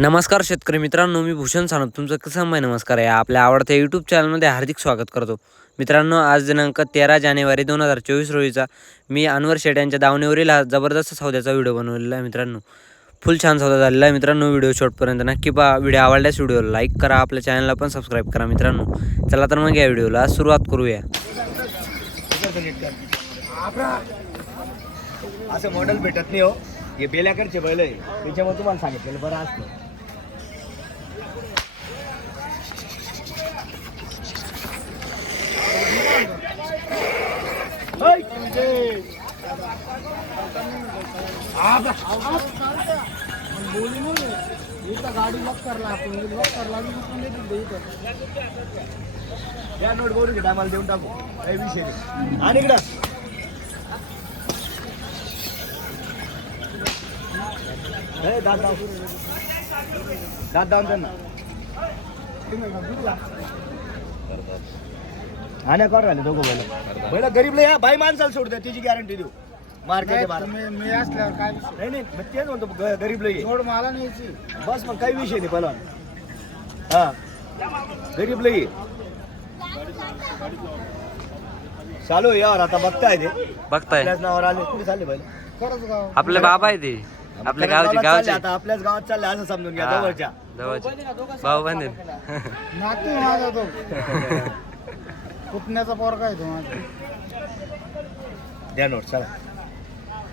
नमस्कार शेतकरी मित्रांनो मी भूषण सानप. तुमचं कसं आहे? नमस्कार. आहे आपल्या आवडत्या यूट्यूब चॅनलमध्ये हार्दिक स्वागत करतो. मित्रांनो आज दिनांक तेरा जानेवारी दोन हजार चोवीस रोजीचा मी अनवर शेट यांच्या दावणीवरील हा जबरदस्त सौद्याचा व्हिडिओ बनवलेला आहे मित्रांनो. फुल छान सौदा झालेला आहे मित्रांनो व्हिडिओ शॉर्टपर्यंत नक्की पहा व्हिडिओ आवडल्यास व्हिडिओला लाईक करा आपल्या चॅनलला पण सबस्क्राईब करा मित्रांनो. चला तर मग या व्हिडिओला सुरुवात करूया. असं मॉडेल भेटत नाही हो. हे बेल्याकडचे बैल आहे. त्याच्यामुळे तुम्हाला सांगितलेलं बरं असतं. होय. या नोट बोलून घेता आम्हाला देऊन टाकू काही विषय नाही आणि इकडं दादा दादा दाव दात त्यांना आणि कर राहिले दोघं बैल। बैल गरीबला या बाई माणसाला सोड द्या त्याची गॅरंटी देऊ मार्केट तुम्ही मी असल्यावर काय विषय? नाही नाही मग तेच म्हणतो ग- गरीबला ये। जोड मला न्यायची बस मग काही विषय नाही पहिला हा. गरीबला ये। चालू आहे यावर आता बघताय ते. बघताय. आपल्याच नावावर आले. कुठे चालले बैल खरंच गाव. आपले बाबा आहे ते. आपल्या गावचे गावात चालले गावचे. आता आपल्याच गावात चालले असं समजून घ्या हा, जवळच्या. जवळचे. भाऊ बंधू नातू माझा तो. पुतण्याचा पोरगा आहे तो माझा द्या नोट चला.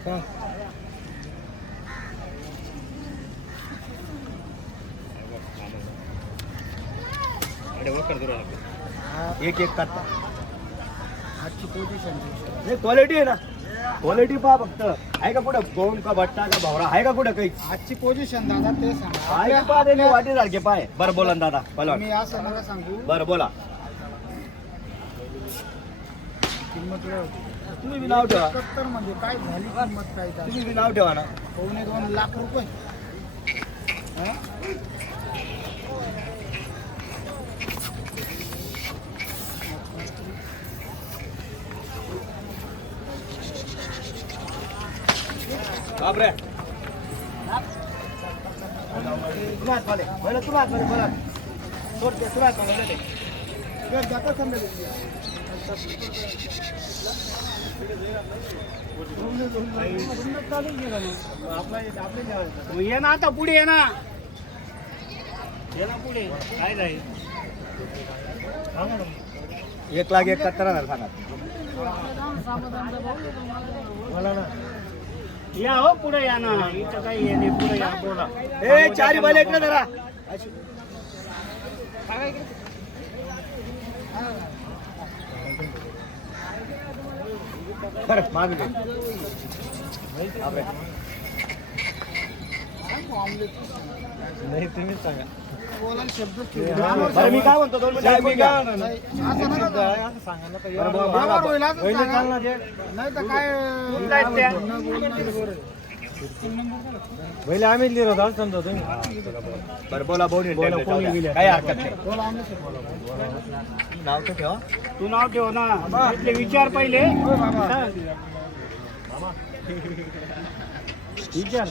का? हा, एक एक करता. आजची पोझिशन नाही क्वालिटी आहे ना. क्वालिटी पहा फक्त. आहे का कुठं? गोंड का भट्टा का भावरा? आहे का कुठं काही? आजची पोझिशन दादा ते सांगा. आहे का पहा वाटी सारखे पाय. बरं बोला ना दादा. बोला. मी असं नका सांगू. बरं बोला. किंमत. तुम्ही बी नाव ठेवा एकाहत्तर म्हणजे काय झाली किंमत काय त्याची? तुम्ही बी नाव ठेवा ना पावणे दोन लाख रुपये हा? बापरे तुला हात वाले. पहिलं तुला हात वाले, बोला. सोड ते, तुला हात वाले, ते. ते जातं समजा ते. ये ना आता पुढे ये ना. ये ना पुढे. काय नाही एक लाख एकाहत्तर हजार सांगा. ना. या हो पुढे या ना. इथं काही येणे पुढे या बोला. ए चारी बैल इकडे जरा. बरं मागे नाही तुम्हीच सांगा. बरं मी काय म्हणतो दोन मिनिटं ऐकून घ्या. बरं, बरं. होईल. चालणार. नाही तर काय काय त्या? न बोलणं बरोबर आहे. बरं बोला बोल बोला, कोणी गेले? काही हरकत नाही. आम्ही नाव तर ठेवा. तू नाव ठेव ना. इथले विचार पहिले. विचार.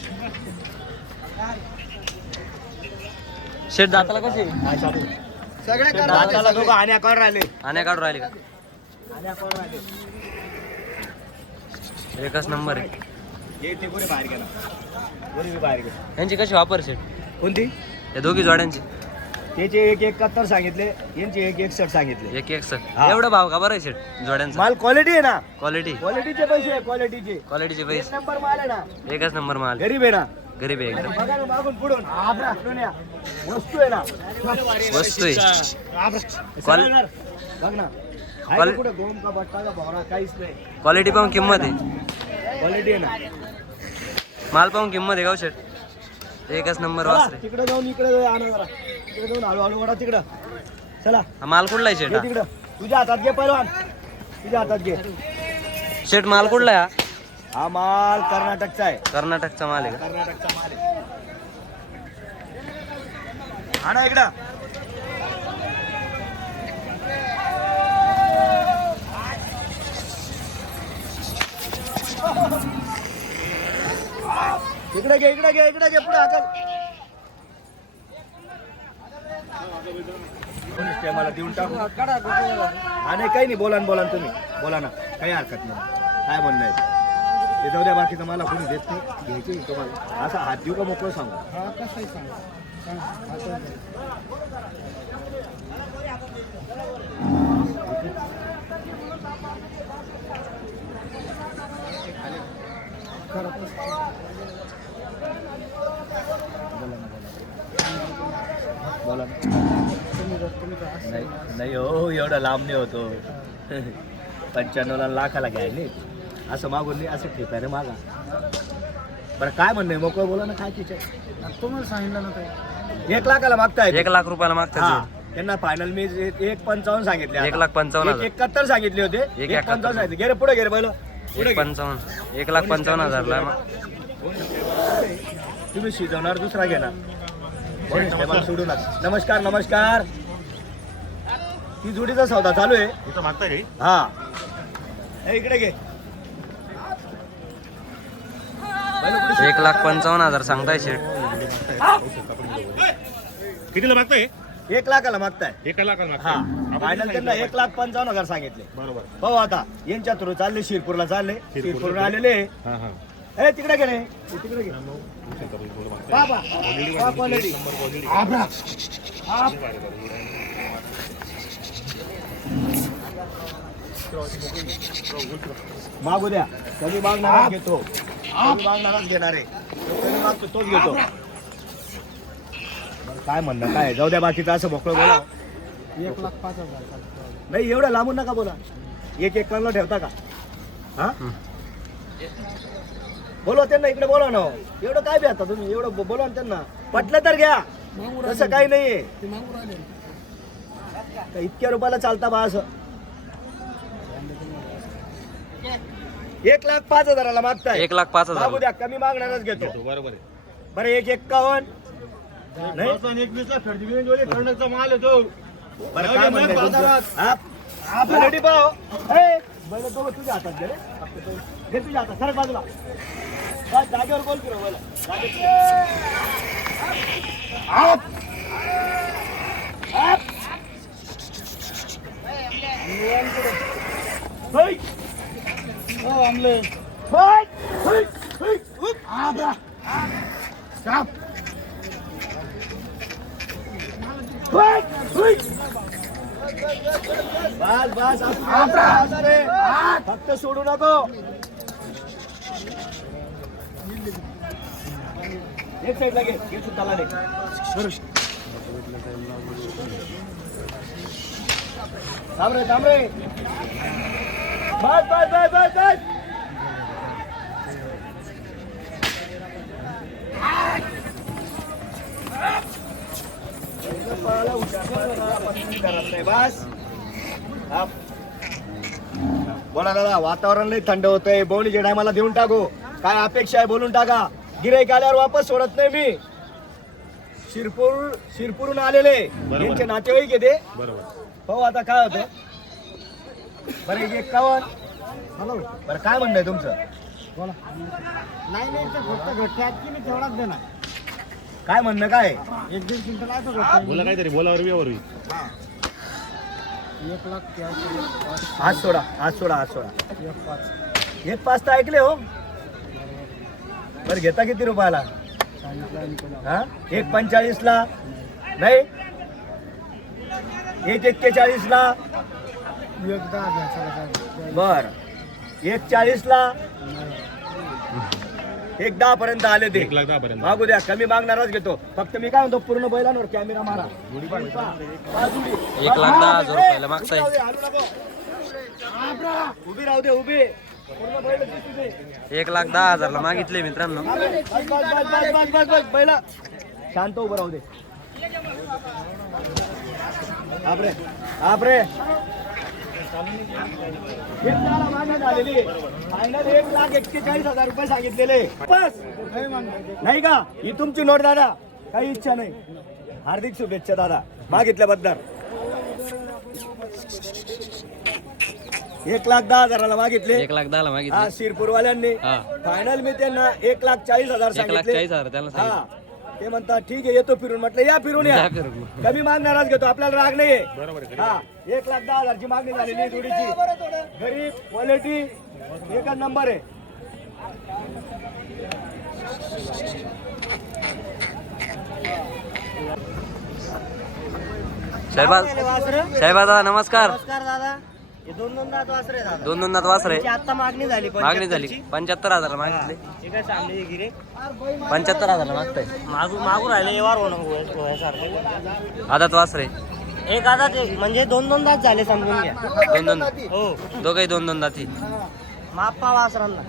शेट दाताला कसे दाताला दोघं आण्या कर राहिले. आणि काढून राहिले का? आण्या कर राहिले. एकच नंबर आहे. हे ते बाहेर गेला. बाहेर गेला. यांची कशी वापर शेट कोणती? या दोघी जोड्यांची. त्याचे एक एकाहत्तर सांगितले यांचे एक एकसष्ट सांगितले. एक एक सर हा. एवढं भाव का बरं आहे शेट जोड्यांचा? माल क्वालिटी आहे ना? क्वालिटी क्वालिटीचे पैसे क्वालिटीचे क्वालिटीचे एक पैसे. नंबर माल आहे ना? एकच नंबर माल. गरीब आहे ना? गरीब आहे एकदम. बघा ना मागून पुढून. आपला पुढून या. वस्तू आहे ना? वस्तू आहे. क्वाल- बघ ना. आहे क्वाल- का कुठं? गोम का बट्टा का भावरा? काहीच नाही. क्वालिटी पाहून किंमत आहे. क्वालिटी आहे ना? माल पाहून किंमत आहे गाव शेट एकच नंबर वासरे. तिकडे जाऊन इकडे जाऊन आणा जरा. तिकडे जाऊन हळूहळू वडा तिकडं. चला. हा माल कुठला आहे शेट हा? तिकडं. तुझ्या हातात घे पहिलवान तुझ्या हातात घे. शेट माल कुठला आहे हा? हा माल कर्नाटकचा आहे. कर्नाटकचा माल आहे का? कर्नाटकचा माल आहे. आणा इकडं. इकडे घे इकडे घे इकडे घे पुढे हाकल. मला देऊन टाकू. आणि काही नाही. बोला ना बोला ना तुम्ही. बोला ना. काही हरकत नाही. काय म्हणणं आहे? ते जाऊ द्या बाकीचं मला कोणी देत नाही. घ्यायची तुम्हाला. असा हात देऊ का मोकळं सांगू. बोला नाही नाही हो एवढा लांब नाही होतो. पंच्याण्णवला लाखाला घ्यायले असं मागून नाही असं ठीक आहे मागा. बरं काय म्हणणं मोकळं बोला ना काय तिच्या तुम्हाला सांगितलं ना ते एक लाखाला मागताय एक लाख रुपयाला हा. मागतात त्यांना फायनल मी एक- पंचावन्न सांगितले एक. लाख पंचावन्न एक हजार. एकाहत्तर सांगितले होते. एक एकाहत्तर. पंचावन्न सांगितले. गेले पुढे गेले पहिलं पुढे. पंचावन्न. एक लाख पंचावन्न हजारला मा- तुम्ही शिजवणार दुसरा घेणार. सोडू नका नमस्कार नमस्कार. ती जोडीचा सौदा चालू आहे. हा? इकडे घे. एक लाख पंचावन्न हजार सांगताय शेट कितीला मागताय एक लाखाला मागताय. एका लाखाला हा. मागताय फायनल त्यांना एक लाख पंचावन्न हजार सांगितले. बरोबर. भाऊ आता यांच्या थ्रू चालले शिरपूरला चालले. शिरपूरला आलेले. हा हा. ए तिकडे गेले. तिकडे गेले. बाबा. मागू द्या. कधी मागणारच घेतो. कधी मागणारच घेणार. आहे मागतो तोच घेतो. काय म्हणणं काय? जाऊ द्या बाकीचं असं मोकळं बोला. एक लाख पाच हजार. नाही एवढं लांबून नका बोला. एक एक कणला ठेवता का? हा? बोलवा त्यांना इकडे बोला ना हो. एवढं काय बी आता तुम्ही एवढं बो- बोलवा ना त्यांना. पटलं तर घ्या. तसं काही नाहीये. का इतक्या रुपयाला चालता बा असं. एक लाख पाच हजाराला मागताय. एक लाख पाच मागू हजार द्या कमी मागणारच घेतो. बरोबर आहे. बरं एक एक्कावन्न. नाही? बरं काय? हा? हा. ए, बैलं दोघं तुझ्या हातात घे रे. घे तुझ्या हातात सरक बाजूला बस, जागेवर बोल रे, बैलं. हो. बस. फक्त सोडू नको एक साईडला घे घे सुद्धा रे थांब रे थांब रे बस बस बस बस बस पळाला हुशार, पळाला, पटकन करत नाही, बस थांब. बोला दादा वातावरण लई थंड होतंय. बोलीच्या टायमाला देऊन टाकू. काय अपेक्षा आहे बोलून टाका. गिराईक आल्यावर वापस सोडत नाही मी. शिरपूर शिरपूरून आलेले. यांचे नातेवाईक आहे ते. बरोबर. हो आता काय होतं. बरं एक हॅलो बरं काय म्हणणं आहे तुमचं? बोला. नाही नाही फक्त की मी तेवढाच देणार. काय म्हणणं काय? एक दीड क्विंटल आहे बोला काहीतरी बोलावर व्यवहार होईल एक लाख सोडा आज सोडा आज सोडा. एक पाच एक पाच तर ऐकले हो. बरं घेता किती रुपयाला? सांगितलं आणि हा? एक पंचेचाळीसला? नाही? एक एक्केचाळीसला? एक दहा बर. एक चाळीसला? एक दहा पर्यंत आले ते. एक लाख दहा पर्यंत मागू द्या कमी मागणारच घेतो. फक्त मी काय म्हणतो पूर्ण बैलांवर कॅमेरा मारा. एक लाख दहा हजार रुपयाला मागताय. उभी राहू दे. उभी राहू दे उभी. पूर्ण बैल दिसू दे. एक लाख दहा हजारला मागितले मित्रांनो. बैला. शांत उभं राहू दे. आपरे आपरे झालेली. फायनल एक लाख एक्केचाळीस हजार रुपये सांगितलेले. बस. नाही का? ही तुमची नोट दादा. काही इच्छा नाही. हार्दिक शुभेच्छा दादा. मागितल्याबद्दल एक लाख दहा हजाराला मागितले. एक लाख दहाला हा मागितले शिरपूरवाल्यांनी. फायनल मी त्यांना एक लाख चाळीस हजार सांगितले. चाळीस हजार त्याला हा. ते म्हणतात ठीक आहे येतो फिरून. म्हटलं या फिरून या. कमी मागणारच घेतो आपल्याला राग नाहीये. हा एक लाख दहा हजारची मागणी झालेली जोडीची. गरीब क्वालिटी एकच नंबर आहे. साहेबाज साहेबा दादा नमस्कार. नमस्कार दादा. दोन दोन दात वासरे दादा. दोन दोन दात वासरे त्यांची आता मागणी झाली मागणी झाली. 75 ची. पंच्याहत्तर हजार मागितले. हे काय सांगले गिरे? पंच्याहत्तर हजार मागताय. मागू मागू राहिले वार आदात वासरे. एक आता ते म्हणजे दोन दोन दात झाले समजून घ्या. दोन दोन हो. दोघही दोन दोन दाती माप्पा वासरांना.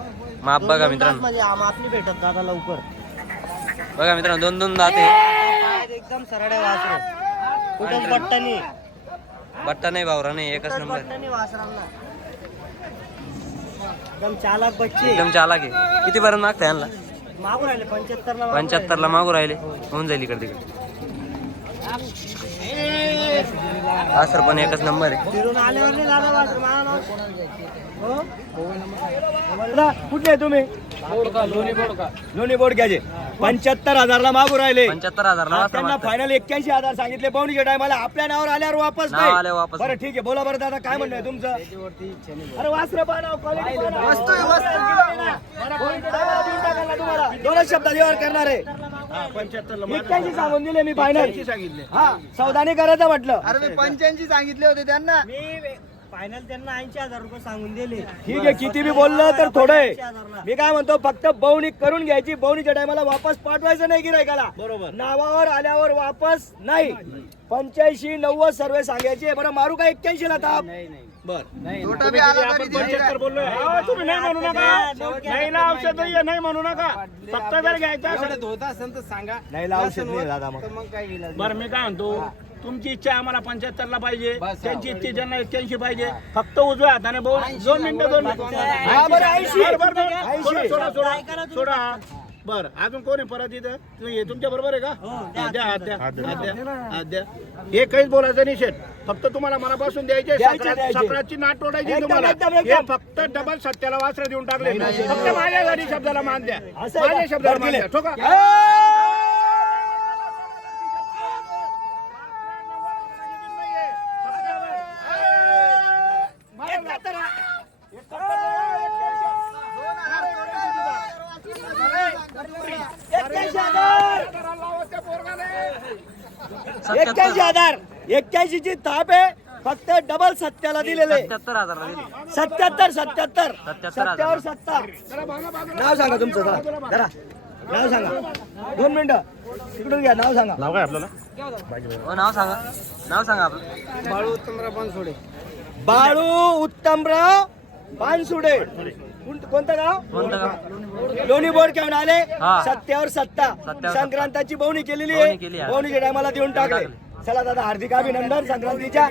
माप बघा मित्रांनो. म्हणजे आपली भेटत दादा लवकर. बघा मित्रांनो दोन दोन दाते एकदम सरळे वासरे. कुठेच बट्टनी बट्टा नाही भावरा नाही एकच नंबर एकदम चालाक बच्चे. एकदम चालाक आहे. किती पर्यंत मागताय यांना मागू राहिले पंच्याहत्तर ला पंच्याहत्तर ला मागू राहिले. होऊन जाईल इकडे तिकडे. वासर पण एकच नंबर आहे. फिरून आल्यावर नाही दादा वासर माझं नाव हो दादा, कुठले आहे तुम्ही? लोणी बोर्ड घ्यायचे पंच्याहत्तर हजारला मागू राहिले. पंच्याहत्तर हजार ला हा, वासर त्यांना फायनल एक्क्याऐंशी हजार सांगितले. पाहुणीच्या टायमाला आपल्या नावावर आल्यावर वापस नाव बरं ठीक आहे. बोला बरं दादा काय म्हणणं आहे तुमचं? अरे वासरे quality देऊन तुम्हाला. दोनच शब्दात व्यवहार करणार आहे. पंच्याहत्तर एक्क्याऐंशी सांगून दिले मी फायनल सांगितले. हा सौदानी करायचं म्हटलं. अरे मी पंच्याऐंशी सांगितले होते त्यांना. मी फायनल त्यांना ऐंशी हजार रुपये सांगून दिले. ठीक आहे किती बी बोललं तर थोडं आहे. 80,000 ला. मी काय म्हणतो फक्त बवणी करून घ्यायची बवणीच्या टायमाला वापस पाठवायचं नाही गिरायकाला. बरोबर. नावावर आल्यावर वापस नाही. पंच्याऐंशी नव्वद सर्व सांगायचे. बरं मारू का एक्क्याऐंशी ला ताप बर. तुम्ही नाही म्हणू नका. नाही औषध नाही. म्हणू नका. फक्त जर घ्यायचं. असेल नाही ला औषध नाही दादा मग. बरं मी काय म्हणतो तुमची इच्छा आम्हाला पंच्याहत्तर ला पाहिजे त्यांची इच्छा ज्यांना एक्क्याऐंशी पाहिजे. फक्त उजव्या हाताने भाऊ दोन मिनिटं दोन मिनिटं. हा, बरं. सोडा, अजून कोण आहे परत इथं? तुम्ही तुमच्या बरोबर आहे का? हो, द्या हात द्या हे काहीच बोलायचं नाही शेठ. फक्त तुम्हाला मनापासून द्यायचे द्यायचे, सकाळ- द्यायचे. सकाळची नाट तोडायची तुम्हाला. हे. फक्त डबल सत्याला वासर देऊन टाकले. फक्त माझ्या घरी शब्दाला मान द्या? माझ्या शब्दाला मान. द्या. ठोका. एक्क्याऐंशी हजार एक्क्याऐंशी ची थाप आहे. फक्त डबल सत्याला दिलेले सत्याहत्तर हजार ला दिली. सत्याहत्तर सत्याहत्तर. सत्याहत्तर सत्यावर सत्ता. नाव सांगा तुमचं जरा जरा नाव सांगा. दोन मिनिटं. तिकडून घ्या नाव सांगा. नाव काय आपल्याला? हो नाव सांगा. नाव सांगा आपलं. बाळू उत्तमराव पानसुडे कोण- कोणतं गाव? कोणतं गाव? लोणी बोर्ड घेऊन आले. हा. सत्यावर सत्ता. सत्यावर संक्रांताची बवणी केलेली बवणी आहे. केली आहे. बवणीच्या टायमाला देऊन टाकले चला दादा हार्दिक अभिनंदन संक्रांतीच्या.